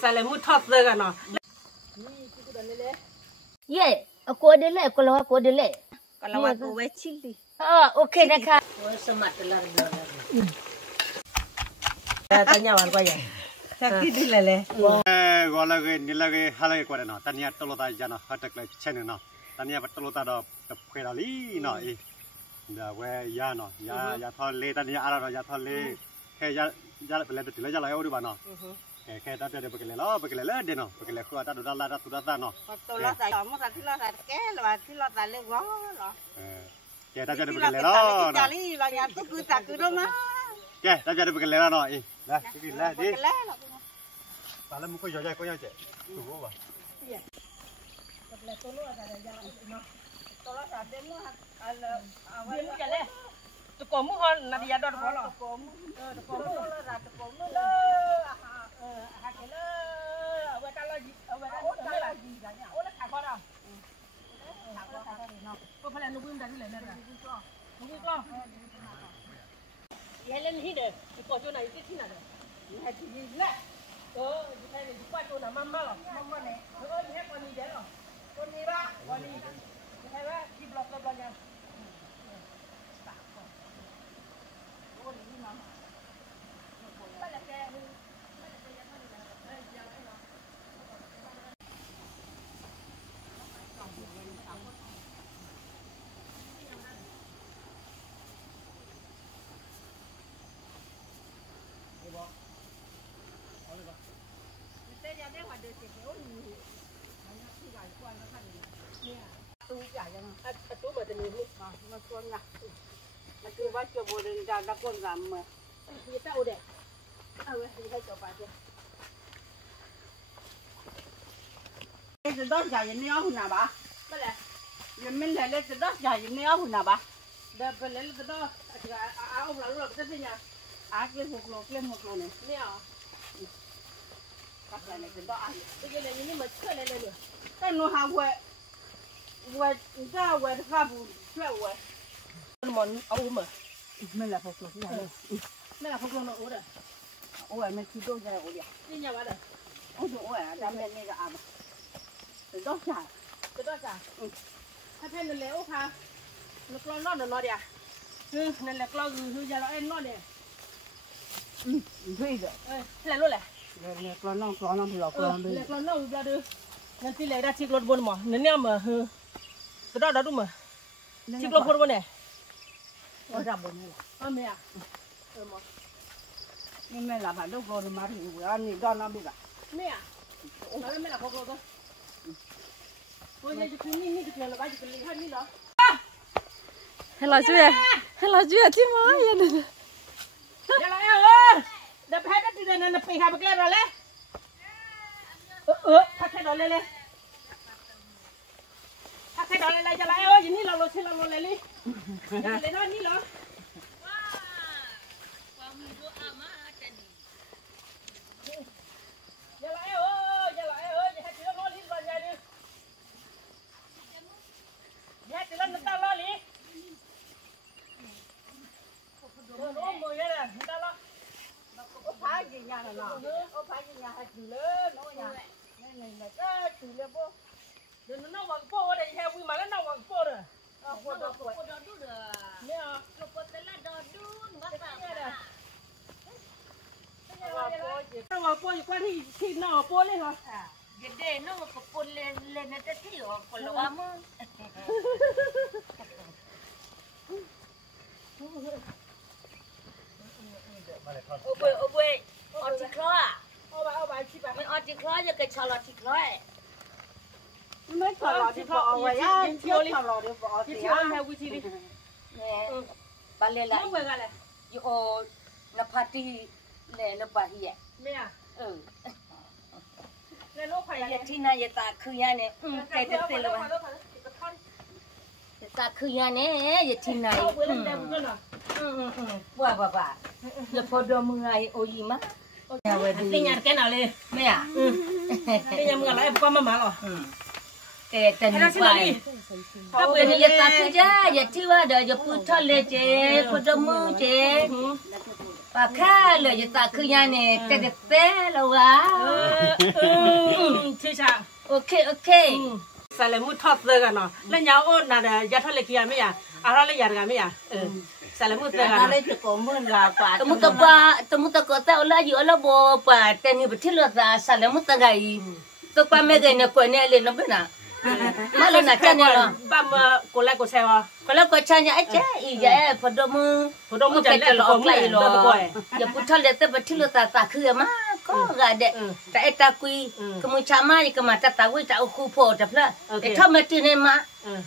sai le mu thot de ga no ye ko de le ko lo ko de le kalau aku wecili okay da ka semat telar tanya wan ko ya sakit dilele gola ge nila ge hala ge kore no tania tolota jana hatak le chene no tania tolota do phera li no e da we ya no ya tho le tania ara no ya tho le ke ya le le ya la yo di ba no ke ta de bekele le de no bekele ko ta do la ta tu ta no tola sa mo sa thilo sa ke la thilo ta le go lo ke ta de bekele lo kali la ya tu ku ta ku do ma ke ta de bekele no e la ki la di Pala mo ko ya ko ya che. Tu ba. Iya. Kapla tolo ada ya no. Tolo sa de mo al awal mo jale. Tu ko mu hon na dia do ko lo. Tu ko mu lo ra tu ko mu lo. Ha ke lo. Awa ka lo ji la ji ja nya. Ola ka ko da. Ha ko ka no. Ko pala nu bum da ni le na da. Nu ko. Ye le ni de. Ko jo na yi ti na de. Ni ha ti ni la. Cái này qua chỗ nào mắm rồi, mắm này, nó có hết con gì đấy rồi, con gì ba, con gì, hay ba, chim lọt lọt nha. Chú bởi tình hình Mà con nha. Mà chú bắt cho bố đến ra con làm mà. Người ta ổ đẹp. Người ta cho bà chứ. Cái từ đó dài như nhau nào bà? Đây là. Giờ mình lại lấy từ đó dài như nhau nào bà? Đây phải lấy từ đó. Ông lão rồi, cái gì nhỉ? Lên một lô này. Nè. Cắt lại này từ đó ăn. Cái này như mà chơi lên nữa. Cái nó hàng quẹt ra quẹt ra bùn quẹt quẹt Món ấu mà mình là phục lục này mấy là không có ấu rồi ôi mình chỉ đôi ra ôi đi đi nhà bạn rồi ôi ôi đam mê này là à mà từ đó chả thay nên lấy ấu ha nó nó đi à nên là lo hư giờ nó đi thuê rồi là luôn này này con nó thì lọc con đi nó ra đưa nên tí lấy ra chiếc lột buồn mà nên mà hư từ đó đúng mà chiếc lột buồn này ôi ra buồn này mẹ à mà nhưng mà là phải đâu rồi mà thì bữa ăn thì đó nó bị cả mẹ à nó mẹ là không có thôi ôi giờ chú nhìn được là bao nhiêu cái này đó hello chưa chứ mới vậy nè giờ là ơi đập hết đất đi đây nè bị hai bậc lên rồi đấy thắt cái đó lên thắt cái đó lên giờ là ơi gì ní lo xin lo lên đi lấy nó ní lo giờ là ơi giờ hai chị nó đi vào nhà đi hai chị nó ta lo đi nó mồi đây nè người ta lo ô phá gì nhà này nào ô phá gì nhà hay từ lớn nó nhà này là cái từ lớn vô đừng nó bằng phố đây theo quy mà nó bằng phố rồi phố đó đu được nè có tên là đo đu nó nó bằng phố qua thì nó phố lên hả cái đây nó có phun lên nó sẽ thấy ở còn lo mà ô bê ở chị khó à ô bà chị bà mình ở chị khó giờ cái chó là chị khó ấy mấy thằng lò đi bỏ vậy á thằng lò đi bỏ thì theo quy trình đi nè bà lên lại nó về lại yo na party le na ba hi mẹ à le no phải ya tina ya ta khu ya ne cái te lo ba ta khu ya ne ya tina ba ya photo mungai o yi ma cái nhà cái nào lên mẹ à cái nhà mưa lại qua mà rồi cái tên phải các bạn ya ta khu ya ya tiwa da ya pu thale che photo mu che ปากแค่เลยจะตาคือยาเนี่ยแต่เด็กเต้แล้ววะ ชื่อชา โอเค สารมุทอดเสือกันเนาะแล้วยาวอ้นน่ะยาทอดเล็กยาไม่ยาอะไรเลยยากันไม่ยาสารมุทเสือกัน อะไรจะโกมือลาปา ตมุตะกแต่ละอยู่ละบ่ปะแต่นี่บ่ที่ละสารมุตะไงตกปะแม่ไงเนี่ยคนเนี่ยเลยเนาะเนาะมาเลยนะจันเนี่ยเนาะ บ้ามกูไล่กูเซวะ คนละก็ชันเนี่ยไอ้เจ๊อีแย่พอดมือ พอดมือจะเล่นออกไล่รออย่าพูดทะเลแต่บ่ที่ละตาคือมาก็กะเดแต่ไอ้ตาคุยก็มึงชามานี่ก็มาตาคุยตาคูพอจะพละแต่ถ้ามาที่นี่มา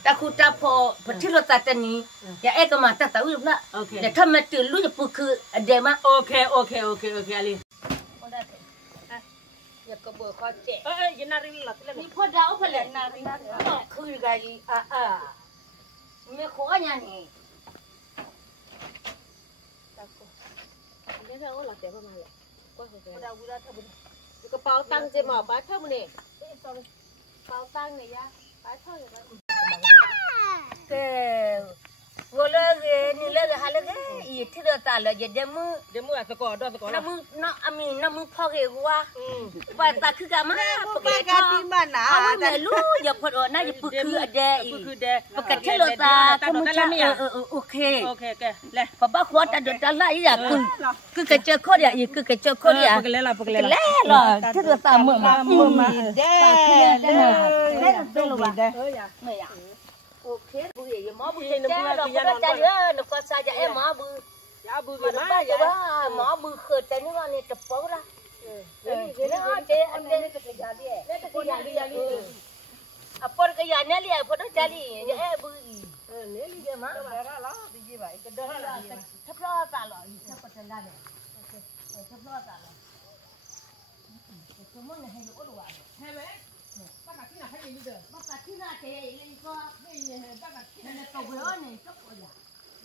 ตาคูตาพอพอที่ละตาตนี้อย่าไอ้ก็มาตาคุยพละแต่ถ้ามาที่รู้จะพูดคือเดมาโอเคอาลีอย่าก็บ่ขอเจ๊ยันนารินหลักเลย มีพอดาวพละนาริคือไงไม่ขออย่างนี้ไม่ใช่ว่าหลักเดี๋ยวประมาณเลยก็เสร็จแล้วเราทำบุญกระเป๋าตังค์จะหมอป้าเท่ามันเนี่ยกระเป๋าตังค์เนี่ยยะป้าเท่าอย่างนั้นแต่ว่าเลยนี่เลยหาเลยอีที่เราตาเลยเดี๋ยวมือสกอร์ด้วยสกอร์น้ำมือพ่อเกว่าว่าตาคือกามาปกติเอาไม่รู้อย่าพอดน่าจะปึกคือเดอีปกติเราตาก็มึงจะโอเคเลยพอบ้าขวดตาเดินตาไล่อย่าคือกระเจอคนอย่าอีกคือกระเจอคนอย่าปกติแล้วที่เราตาเมื่อมาเด้ไม่อยากโอเคบุยหมอบุยเจ้าเราก็จะเยอะเราก็จะจะหมอบุยกันนะอย่าหมอบุยเกิดแต่นี่ว่าเนี่ยจะปอกละเจ้าเจ้าอันนี้ก็จะยาดีอ่ะปอดก็ยาเนี่ยเลยปอดจะดีอย่าบุยเนี่ยเลยมาทับล้อตาหล่อทับปอดจะได้เนี่ยทับล้อตาหล่อสมมติให้ดูอ้วนว่าใช่ไหมป้าที่ไหนให้ยืนเด้อป้าที่ไหนเจ๊เลยก็ไม่เนี่ยป้าที่ไหน ตัวเบลอเนี่ยก็ปวดอ่ะ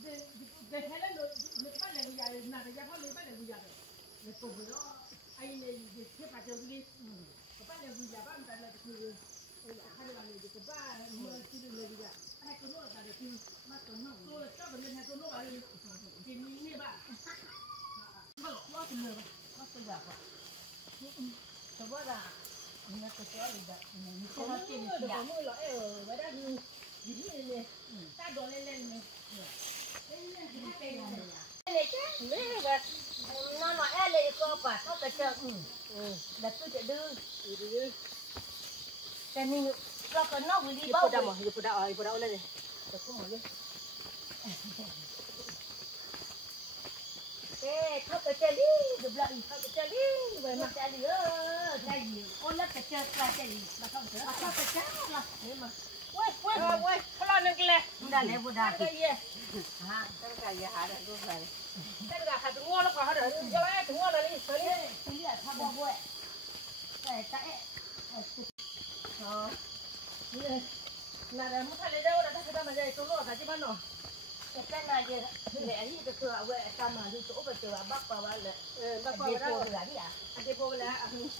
เด็กแค่นั้นเลยป้าเนี่ยยาเลยน่าจะยาพ่อเลยป้าเนี่ยยาเลยตัวเบลอไอ้เนี่ยเทียบกับเจ้าที่ป้าเนี่ยยาบ้านแต่ละคือให้เราเนี่ยจะป้าเมื่อที่ดูเลยยาให้ตัวโน้ตแต่คือมาตัวโน้ตตัวเจ้าเป็นให้ตัวโน้ตอะไรจริงนี่บ้าก็ว่าเป็นเลยว่าเป็นแบบว่าแต่ว่าเนี่ยก็จะอะไรแบบนี้เขาเก่งเดี๋ยวมือเราไว้ได้คือยิ้มเลยตาโดนเล่นเลยเล่นยิ้มเป็นเลยจ้ะเนี่ยแบบน้องๆเลยก็ป่ะเขาก็จะแบบตัวจะดื้อแต่นี่เราก็นอกวิธีบ้าอยู่ปวดเลยแต่ก็หมดเลยเขาก็จะรีบดูแลเขาก็จะรีบไว้มาจะรีบได้ยินคนละก็จะกลายจะรีบแล้วเขาก็จะละนี่มาเว้ยพลาดนึงเลยได้เลยบุญได้ตั้งใจยาหาได้ด้วย ตั้งแต่ขาดงัวแล้วก็หาเดี๋ยวจะไล่ถึงงัวเลยนี่เรียกทำบ่อยแต่น่าจะมุดทะเลได้ว่าถ้าจะมาใจตัวโลดแต่ที่บ้านเนาะแต่นายเนี่ยแหละนี่ก็คือเอาไว้ทำมาดูตัวไปเจอบักปะวะเลยบักปะวะได้ดิอ่ะเดี๋ยวพอแล้ว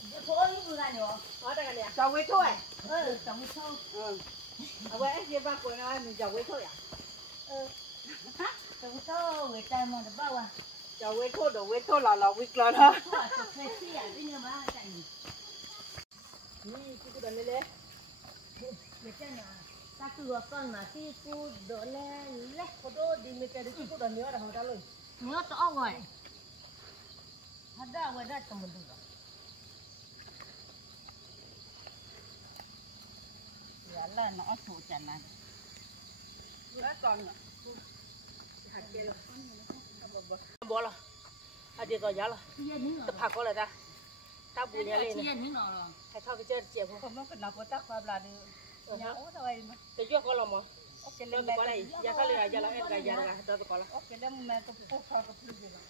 เดี๋ยวพอนี่ดูกันเนาะแต่กันเนี่ยจะไว้ถ้วยจะไม่ชอบเอาไว้เดี๋ยวบ้านคนนั้นมันจะไว้ถ้วยอ่ะจะไม่ชอบเวทมันจะบ้าว่ะจะไว้ถ้วยเดี๋ยวไว้ถ้วยเราวิกฤตนะจะเคยเสียไปเนี่ยมาจังนี่กูดันเลยเดี๋ยวจังนะถ้าตัวก่อนมาที่กูโดนแล้วเขาโดนดินไม่แก่ที่กูดันเนื้อแต่เขาจะเลยเนื้อจะเอาไว้ถ้าได้ไว้ได้จะมันดูหรออย่าเล่นน้องสูจันนะแล้วตอนหัดเกลือบ่ละอันเดียวก็ยาละจะผักก็เลยจ้ะถ้าบุญเนี่ยเลยนะให้เข้าไปเจอเจียบผมต้องเป็นนักวัตถุความรักเนี่ยโอ้ทำไมจะยั่วก็ลองมั้งโอเคเล่นก็เลยยาเขาเลยยาเราเอ็นกับยาเราตัวก็ละโอเคเล่นแม่ตัวพวกเขาก็พูดอยู่ละ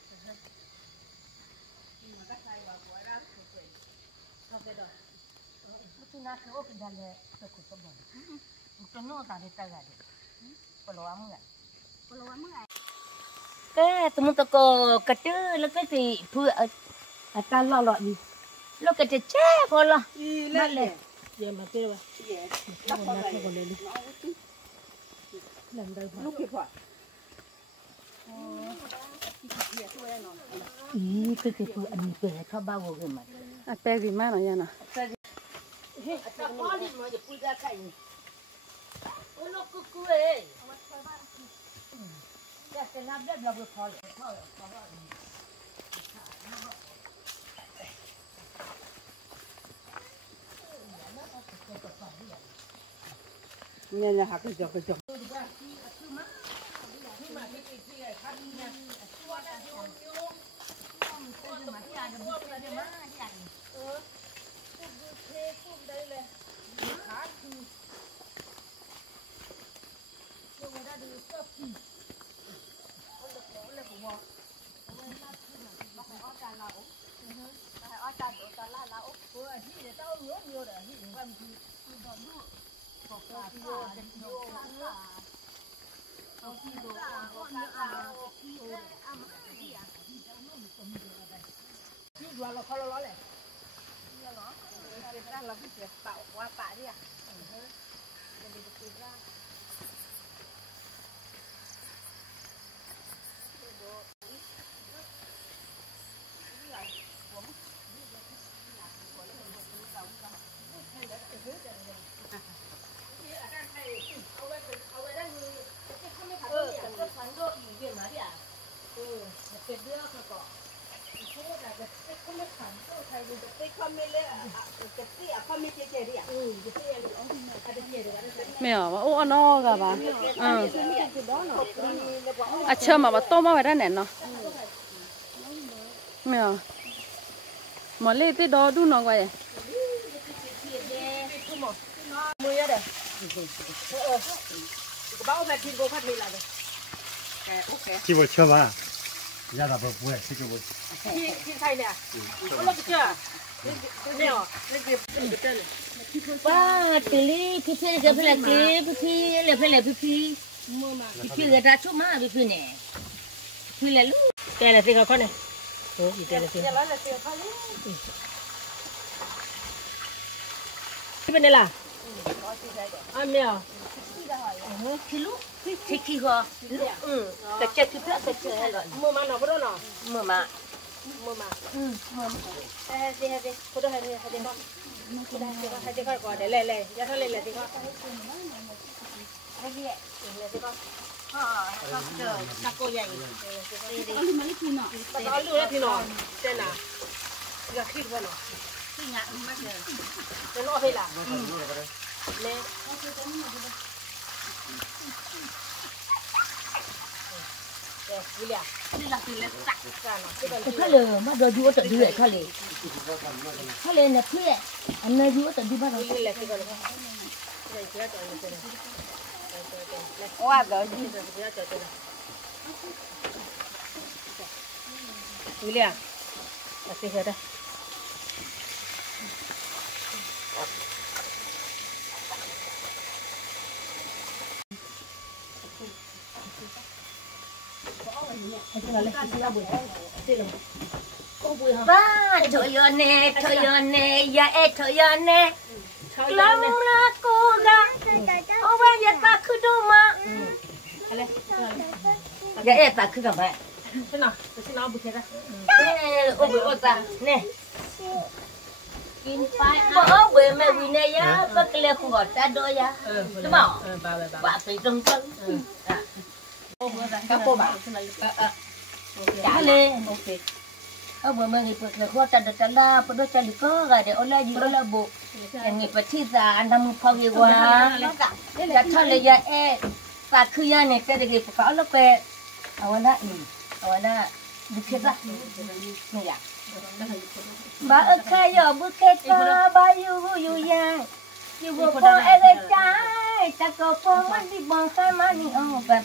มันก็ใส่ว่าหัวรักสวยๆเขาไปดอกที่น่าคือโอ้เป็นดันเลยตัวกุศลมันจะโน่ตาเด็ดตากันปลอมึงไงก็สมมติก็กระเตื้อแล้วก็สิเพื่ออาการหล่อๆอยู่แล้วก็จะแช่พอละนั่นแหละเยี่ยมมากเลยว่ะเยี่ยมคนน่าคนเลยลูกเก็บผัก咦，这个不，你不来他把我给买。啊，白给买了呀呢。这花里面就不该看你。我那姑姑哎。这那边不跑了，跑了。年还个叫。没有吧？我那个吧，啊，车嘛，多嘛，为啥呢？没有，没累得多都那个耶。几部车吧？伢那不会，这个不。哇，这里皮皮个不来皮皮来不来皮皮，皮皮个他出嘛皮皮呢，皮来路，带来这个看呢，哦，一带来这个。这边的啦，啊没有，皮路，皮皮个，这这皮皮这这那个，木嘛那不着呢，木嘛。cô đó hay đi con, hay đi con gọi để lề, ra thôi lề đi con, hay đi con, chờ, các cô dạy, có lúa thì nọ, trên nào, giờ khi vào nọ, khi ngã mất rồi, cái nọ hay là, nè. Cái lừa mà đồ dúa tự dúa thôi liền, thôi liền là thế, anh nói dúa tự dúa bao giờ? Qua rồi đi. William, là thế rồi đây. Ba trời ơi nè, ya trời ơi nè, lắm là cô gắng, ô ba ya ta cứ đâu mà, ya ta cứ gặp mẹ, thế nào bự thế ra, ô bự ô ta, nè, bỏ bự mẹ bự nè ya, bắt cái không gọi ta đôi ya, đúng không? Bà phải trông trông, các cô bảo, trả lên, ok. Bữa mình nghỉ bữa khoa trả được trả la, bữa đó trả lý có gà để ôn lại gì ôn lại bộ, nghỉ bữa thi ra anh đang phong gì quá, trả cho lấy ra ta cứ ra này trả được cái bữa lúc về, ở đó đi kia ra, này à, bà ở khai giờ bữa kia ta bà yêu yang, yêu bữa con em trai, ta có con mắt đi bong khai mắt đi ông bà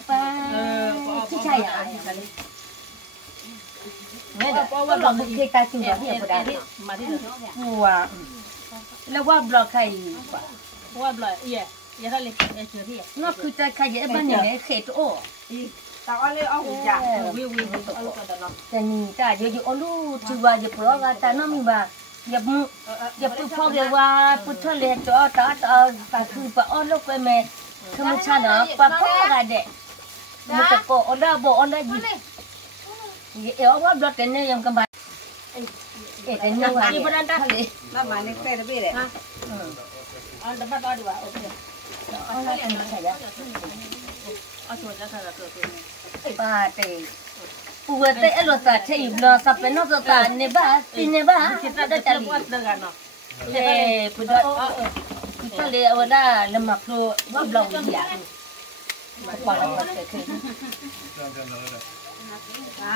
chi chạy à? Nè, có lọ một cái ta chừng đó thì ở đây, wow, là qua blog khai, qua blog, yeah, ra lên cái chữ đi, nó cứ ta khai vậy bên này khét ô, tao ăn lấy ông già, vi cái này ta giờ giờ olu chua giờ blog ta nó mình bà, giờ phụ phong giờ qua phụ thợ lên cho ta cứ bà olu cái mẹ, không có chán nữa, bà không có cái đấy, một cái cổ olu bộ olu gì. Awak buat kena yang kembali. Kena Di badan dah. kali. Lama ni pay lebih deh. Dapat ada dua. Okey. Awak yang saya. Cuma jangan ada tu. Pate. Buat elo sa cai bla sa peno sa ne ba, sine ba. Kita dah cari buat dengan no. Budak. Kita le awala lemak tu wa bla dia. Apa ke?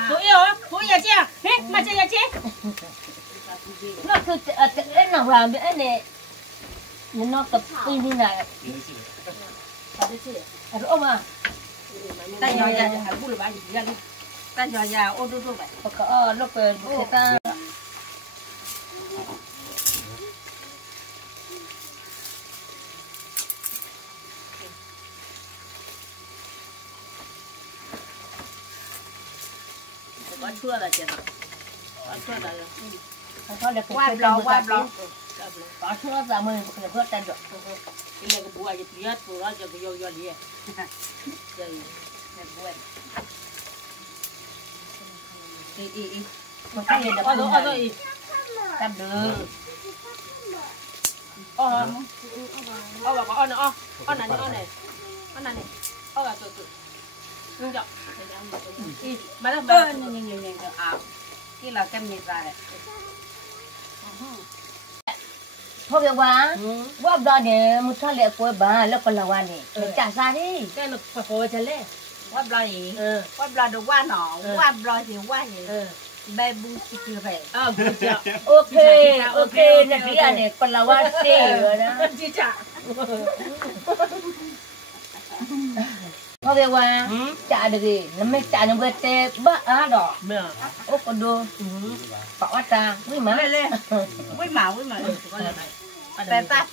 Tu ya je. Macam ya je. Nó cứ nó làm cái này nó tập pin như này rồi mà Ta nhỏ ya hal bulu ba ya. Ta nhỏ ya odo tu ba. có lúc người ta Có chua là chưa? Có chua là có được qua blo. có số là mình phải vớt tay được Cái này cái bùa gì biết bùa đó cho cái yo đi. Đây, này bùa. một cái gì được Ở đó làm được bà có on này. Bà tự. Nhưng chọn. Mà nó nhìn cái là kem nhiệt ra đấy. thôi cái quá đó này một số lệ của bà nó còn là quá này trả ra đi Cái nó phải phôi chân lên. Quá blo gì? Quá blo được quá nọ, quá blo thì quá gì. Bé bu chỉ chưa vậy. ok là cái này còn là quá xì rồi đó Chi trả. thôi cái quá trả được gì nó mới trả được cái tê bá á đỏ Mẹ. ốc còn đô bỏ ta với má Lên. Với màu. Có lần này. Bé ta.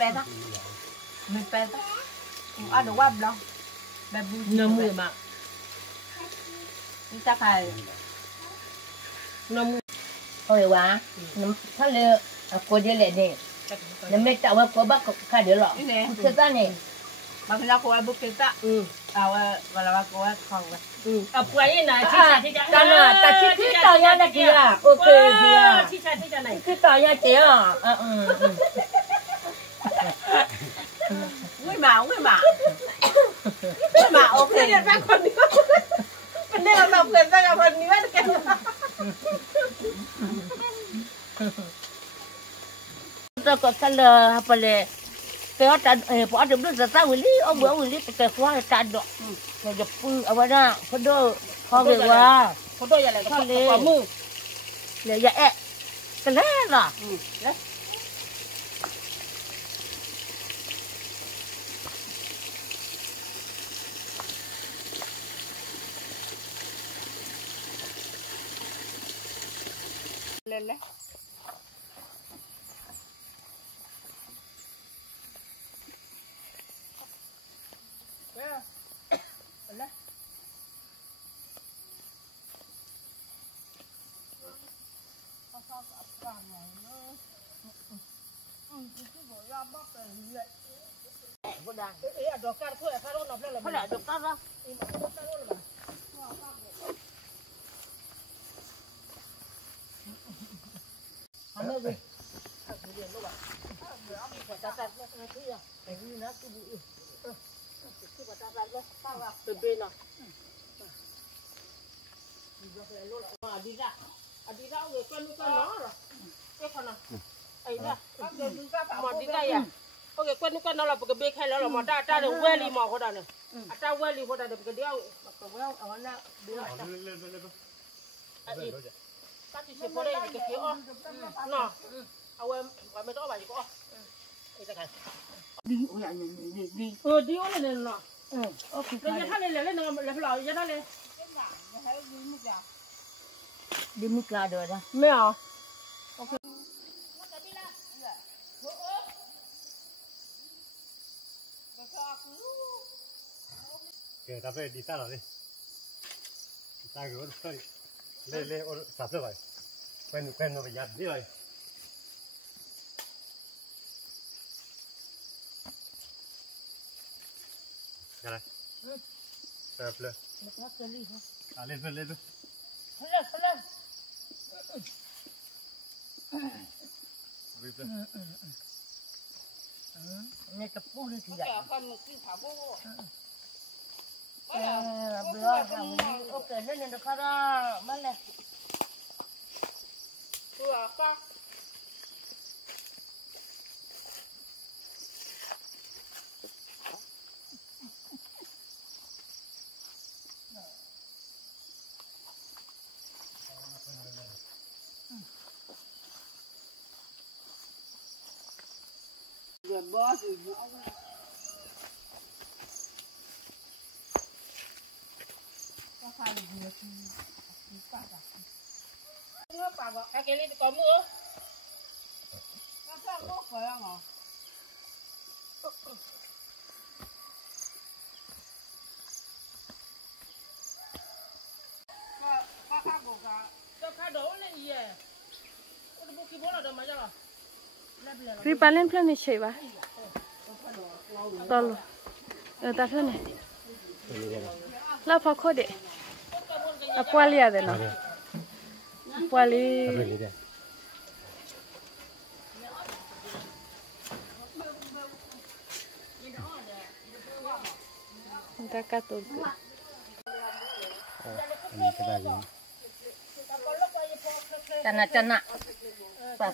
Mình bé ta. Ăn được quá blo. Bé bu. Nó mùi mà. Chúng ta phải nó mùi. thôi cái quá thôi là cô đi lại này nó mới trả qua cô bác khai được lọ thế ta này Bà phải ra cô ăn bút kia ta. Và là cô ăn không vậy. quay này chi trả ta chi tao nha này kìa ok kìa Chi trả này. chi tao nha chị à Với màu. Ok. Cái này ra con nữa. Vấn đề là làm quyền ra cả phần nữa kìa. tôi có cái là apa le cái họ trả bỏ được rất là quý ông bữa quý cái khoa trả được rồi chụp ở đó có đôi khó về quá Có đôi là có mù. để vậy cái lẽ là Lên. Adira người quen nó rồi. Cái con nào. Ấy đó. Mà đi đây à. Ok quen nó là cái bê khai nó là mà ta được quê li mò của đó này. Ta quê li của đó được cái đeo. Mà cái quê ở nó đưa lại ta. Ta chỉ có đây cái kia ó. Nó. Quê và mấy đó bà gì có. Đi đi ó lên nó. Ok. Lên thắt lên nó lên lò ra đó lên. đi mức là được đó Mẹ à? Ok. Kể ta về đi xa rồi đi. Ta cứ sorry. Lên sắp rồi. Quen nó phải nhặt đi rồi. Ra đây. Sắp lên. Lên. นี่จะพูดนี่ที แก ละ คนมึงกินผักโบ้ เบื่อโอเคเล่นเดี๋ยวเขาได้มาเลย ตัวก็ cái này có mưa nó sao có phải không ạ có khác bộ cả cho khác đổ lên gì vậy cái bộ kia bố là đâu mà cho là Ri palen plan ni chei ba. Tolo. Ta plan ni. La pha kho de. Apwali ya de no. Apwali. Ta ka to. Cana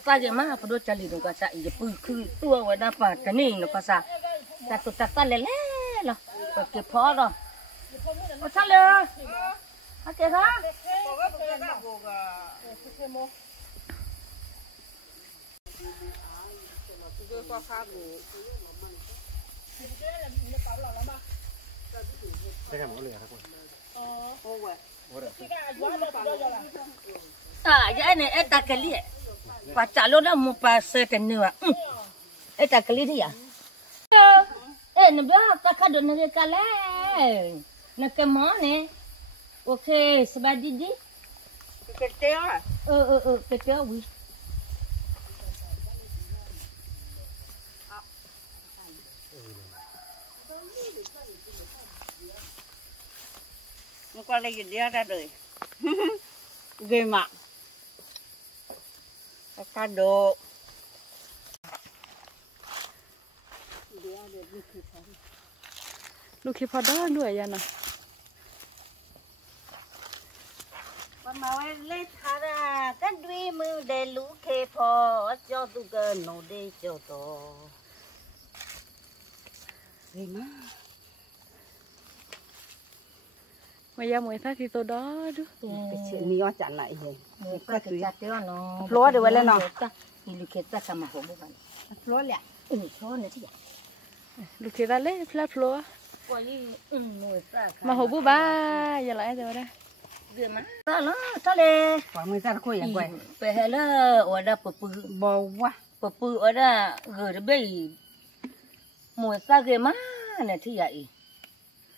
pa je ma pa do chali do ka sa je pu khu tua wa da pa tani no ka sa ta tu ta le lo pa ke pho do o sa le a ke ha ya ne eta ke li pa chalo na mu pa se te ni wa eta ke li dia ne ba ka do ne ka le ne ke mo ne okay sebadi di cái téo à ke te wi nó qua đây gì ra đời ghê mà cá độ Lu ki pha da nu ya na. Mà lấy thà ra cái đuôi mưa để lũ kê phò cho tụi cơ nổ đi cho to. ghê mà Maya mo tha ki to da du. cái chuyện này chả lại gì Cái cái chặt đó nó. Lúa được vậy lên nào? Thì lũ kê ta cầm hổ bông. lúa lẹ Lúa này chứ. Lu ki da le fla flo. Qua đi mùi ta. Ma ho bu ba ya la de ora. Dưa má. Ta nó ta le. quả mới ra khôiอย่างquậy Về hè là ở đây bự bầu quá bự ở đây gửi đến bây mùi ta ghê má này thì vậy.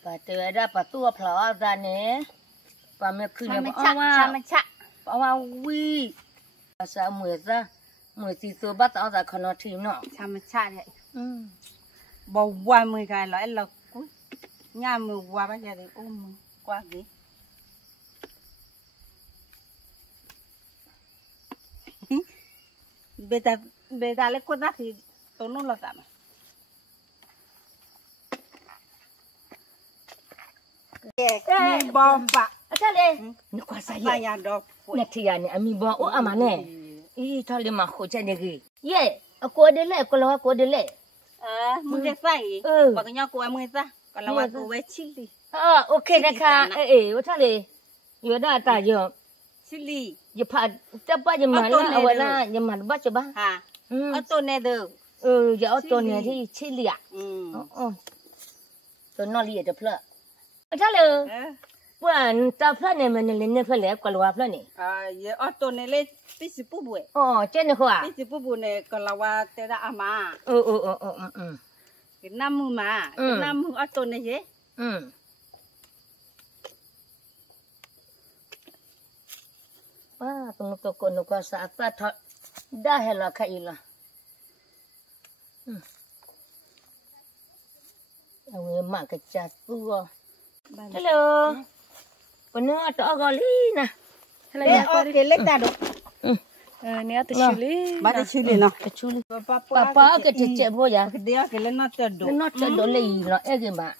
Và từ đây bà tua phở ra nè. Và mẹ cứ nhà sao nó chạ bảoว่าวิภาษาเหมือนซะเหมือนที่ตัวบ้านเอาแต่ขนมทีเนาะ sao nó chạ vậy bầu qua mười cái lõi là cuối nhà mười qua bây giờ thì ôm qua gì bây giờ lấy quất ra thì tôi nó là tạm mi bom bạ อาจารย์เลยนึกว่าใส่ ba nhà đó เนี่ยที่อันนี้มีบ่โอ้อามาเนี่ยอีทะเลมาโคจะเนี่ยกี่เย่อโกเดเลก็ละโกเดเล มึงจะใส่บอกกันยอกูมึงซะก็เราว่ากูไว้ชิลี โอเคนะคะว่าทะเลอยู่ได้ตาอยู่ ชิลี อย่าพาจะป้าจะมาละเอาไว้ละอย่ามาบ้าจะบ้า ฮะเอาตัวเนี่ยเด้อ อย่าเอาตัวเนี่ยที่ชิลีอ่ะ ừ ตัวนอลีจะเพลอะอาจารย์เลย ว่าตาเพลเนี่ยมันเล่นเนี่ยเพลแล้วก็รู้ว่าเพลนี่ เยอะตัวเนี่ยเลยปิสิปูบุย อ๋อเจ้าเนี่ยหัว ปิสิปูบุเนี่ยก็เราว่าแต่ละอามาน้ำมือมาน้ำมือเอาตัวเนี่ยเยป้าตรงตัวคนก็สะอาดป้าทอดได้เหรอค่ะอีล่ะเอาเงินมากระจัดตัวฮัลโหลวันนี้ตัวกอลีนะ Hala Để ya ở cái lết ta được. ni ate chuli. Bắt được chili nó. Chuli. Papa Papa cái chết vô ya. cái đĩa cái lên nó chật được. Nó chết đó lấy nó cái mà.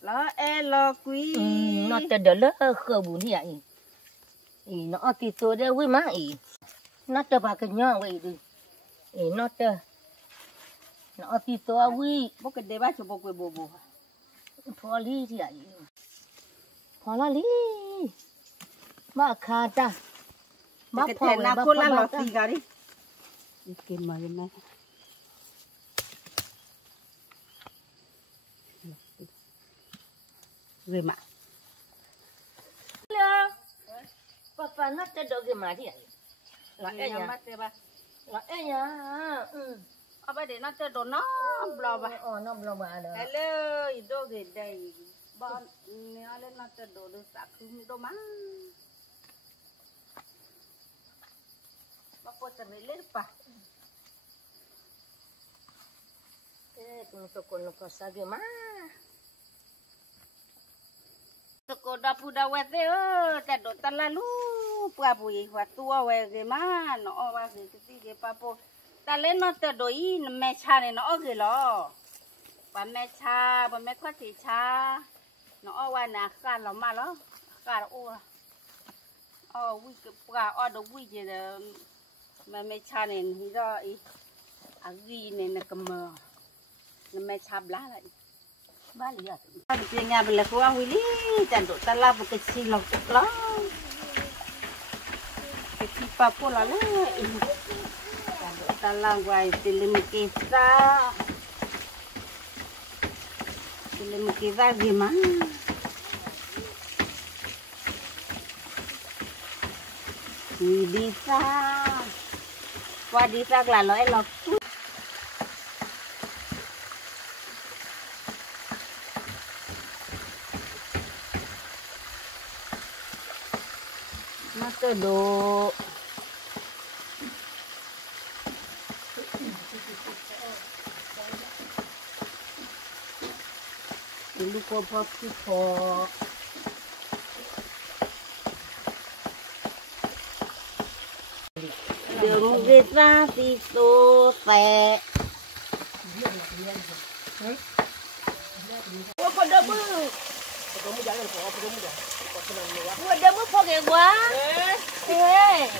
Lo e lo quý. Nó chết đó lỡ khờ bún thì vậy. Nó thì tôi đây với má nó chết vào cái nhau vậy đi. Nó chết. Nó thì tôi với. Bố cái đĩa bác cho bố quay bố. Phò lý thì vậy. Phò là lý. Mà khá ta. Mà Cái phò thèn nào mà cô là phò lọt ta. gì cả đi. Cái mà cái này. Rồi mà. Papa nó chết đó cái mà thì vậy. Là Cái nhà. mắt thế ba. Là nhà. Ở bên đây nó chật đồ nó bò ba. Nó blo bà đó. Hello, ido cái đây. Bọn nó lên nó chật đồ được sạc khung đồ má. Bác cô chật lên pa. Con nó có sao cái mà. Toko dapu da wete ta do talalu pa pui wa tua we ge ma no wa ge ti ge papo ta le no ta do I me cha ne no ge lo pa me cha pa me kwa ti cha no wa na ka lo ma lo ka o wi ke pa o do wi je de me cha ne ni do I a gi ne na ka ma na me cha bla la Ba lý à. Dia nya bela ko wili tandu tala bu kecil lo. Kecil papo la le. Tandu tala guai tilim kita. Tilim kita gimana? Bisa. Wadisa la lo. Masa do. Dulu kau buat kita. Đường về ra thì tô tè. Kau dah bu. Kau dah bu pakai gua.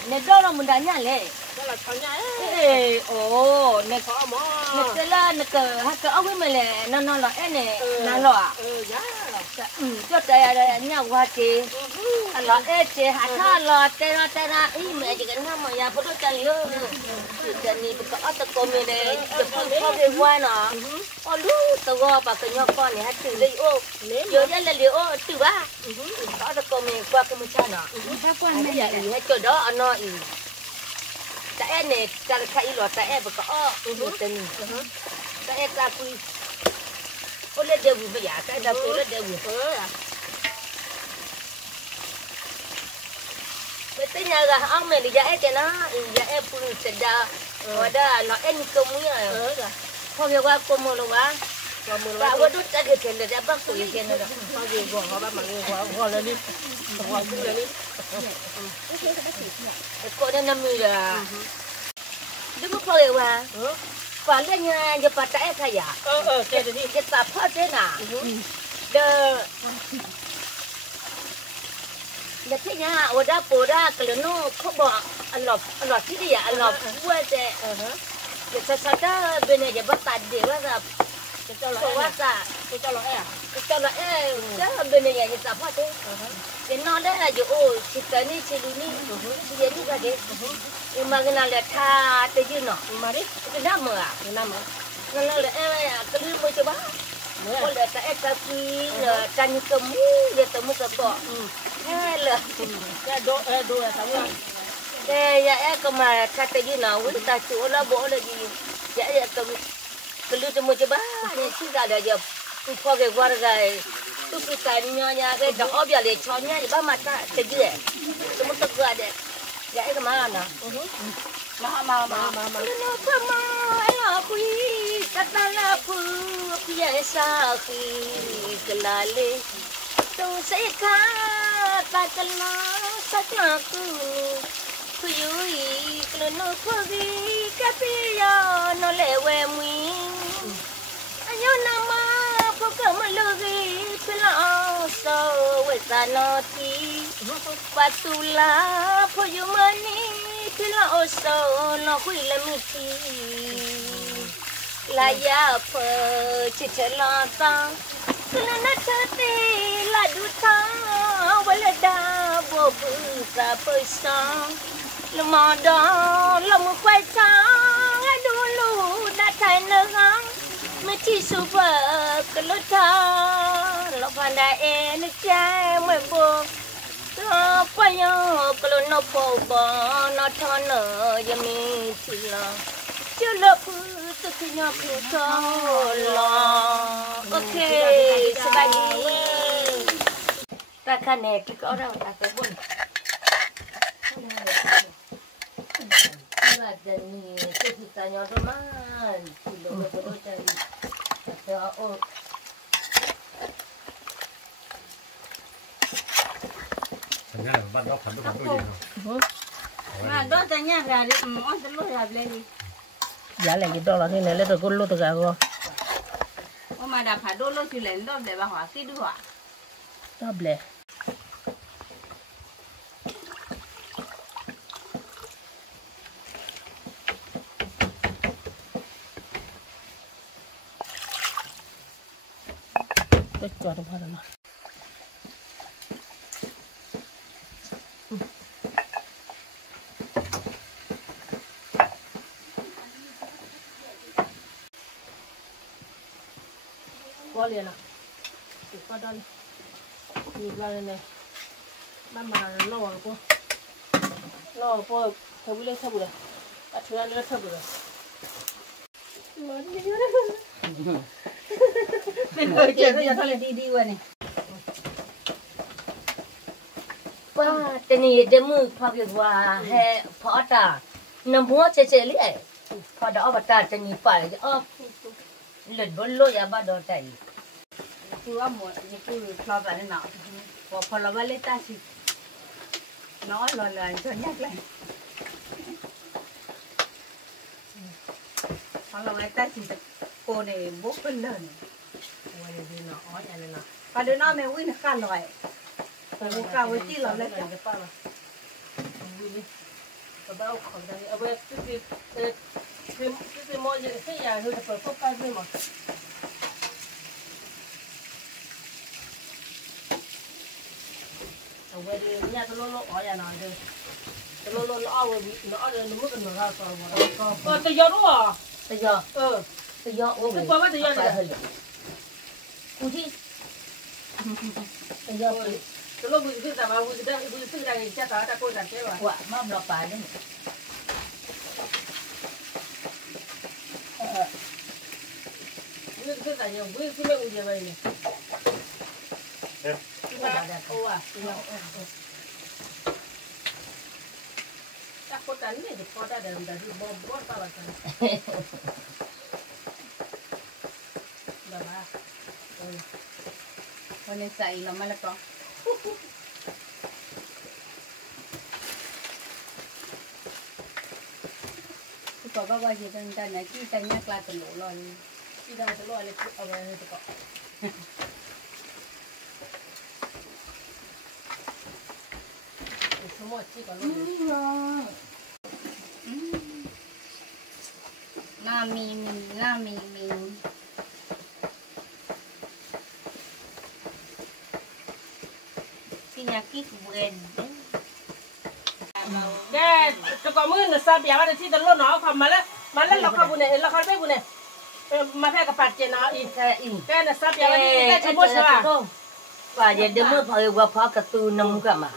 Nè đó là mình đã nhả lệ. Đó là thằng nhà Nè có mỏ. nè cái là nè cái hát cái ốc ấy mà lệ nó là em nè nó là. Giá là. Cho tay nhà qua chị. Là em chị hát ha là tay ra ý mẹ chỉ cái năm mà nhà phụ nữ chân liêu. Chân đi cái ốc tao có mình này chụp phong cái qua nó. Lúc tao qua bà cái nhỏ con này hát từ đây ô. Giờ ra là liêu từ ba. Ốc tao có mình qua cái một cha nó. Bây giờ ý hết chỗ đó nó ý. Ta em này ta khai lo ta em có tên ta em ta quy ô lên đều bây giờ ta đã quy lên đều bây giờ nhà gà ông này giờ em cái nó giờ em phụ nữ sẽ đã ở đó nó em công như không hiểu qua công mua đâu á ta có đốt ta cái tiền để bắt tuổi tiền rồi Bao giờ gõ nó bắt mà gõ lên đi. Gõ cũng lên đi. cô nên năm mươi là đừng có phơi qua và lên nhà giờ bắt tay thay à Cái đi. cái tập phát thế nào đờ giờ thế nhà ở đó bố đó cái nó không bỏ ăn lọt thế đi à ăn lọt quên thế giờ sao đó bên này giờ bắt tay để ra Cái cho là quá cả cái cho là cái cho là đó bên này giờ tập phát thế cái nó đó là giờ ô chỉ cái này chỉ luôn chỉ cái này cái nhưng mà cái nào là tha tới chứ nó mà đi. cái năm mà Cái năm á. nó là cái lưỡi mới cho bác có là tại ta quy là canh cầm để tao mua cái bọ hay là Cái đồ là tao mua. cái ya cái mà ta tới chứ nào với ta chỗ là bộ là gì ya tao cái lưỡi cho mua cho bác để chỉ ra là giờ tôi có cái qua cái tôi cứ tại nhà cái đó bây giờ cho nhà thì bác mà ta tới chứ tôi muốn tôi qua để ya cái mà nào Mà. nó có mà là quý ta là phu biasa khi kelale tung sẽ khá ta chân nó sắc nó cứ vui nó khô đi cái gì nó lệ về mình anh nhớ năm mà có cả một lời gì cứ lo sợ với ta nó thì và tu la phô yêu mani cứ lo sợ nó quy là mi thì là ya phơ chỉ chờ lo ta cứ nó chết đi là đủ thang với là đa vô bự ra bơi sang là mò đó là một quay trắng ai đủ lù đã thay nơi ngang mới chỉ số vợ cái lối thang là van đại em nó trái mới buồn nó phải nhớ cái lối nó phô bò nó thon nở giờ mình chỉ là chưa lỡ tôi cứ nhớ cứ cho lo ok sắp đi ta khăn nè cứ có đâu ta phải buồn là dân thì ta nhớ đó mà chỉ lúc đó tôi chạy đó ô thành ra là bắt đó phản đối gì không mà đó ta nhắc ra đi ông ta lôi ra lên đi giá lại cái đó là thế này lấy được con lô tất cả rồi ông mà đã phải đôi lôi thì lên đó để bà hỏi cái đứa hỏi đó bể tôi cho nó vào đó qua liền à qua đó nhìn ra này mà lo vào cô thâu lên thâu rồi bắt chuột lên thâu rồi bên người chơi bây giờ thôi đi qua này ba tên này để mưa phá cái hoa hè phá ta nằm mua chơi liền phá đó bắt ta tên này phải lần bốn lôi à ba đồ chạy cứ ăn một cứ lo vào nó nọ phá lo vào lấy ta xí nói lời cho nhắc lại phá lo lấy ta xí cô này bốc bên lần ngoài này nó ói này nè và đứa nó mẹ uy nó khá loại bốc cao với tí là lấy cái pa mà vui đi và bao còn đây ở bên cái môi gì cái nhà hơi phải phốt cái gì mà ở bên nhà tôi lo ói nhà nào đây tôi lo ói rồi nó mất cái nó ra rồi mà tôi giờ đúng à bây giờ bây giờ ôi tôi qua bắt tôi giờ này cụ gì bây giờ tôi lo bùi cái gì mà bùi cái này chắc là ta coi rằng thế mà quả mà lọt bài đấy cái gì nhiều bùi cái mấy người vậy này ô à chắc có tấn này thì có ta để đi bom bót ta là tấn là ba con này xài nó mà là con có bao giờ dân ta này khi ta nhắc lại từ lỗ rồi khi ta sẽ loại lại ở đây thì có số một chỉ có luôn na mi khi nhà kít buồn cái tôi có muốn là sao bây giờ thì tôi lo nó không mà lấy lo không bune lo không phải bune mà phải cái phát triển nó cái là sao bây giờ thì cái chỉ muốn sao và giờ đêm mưa phải qua phá cái tu nằm cả mà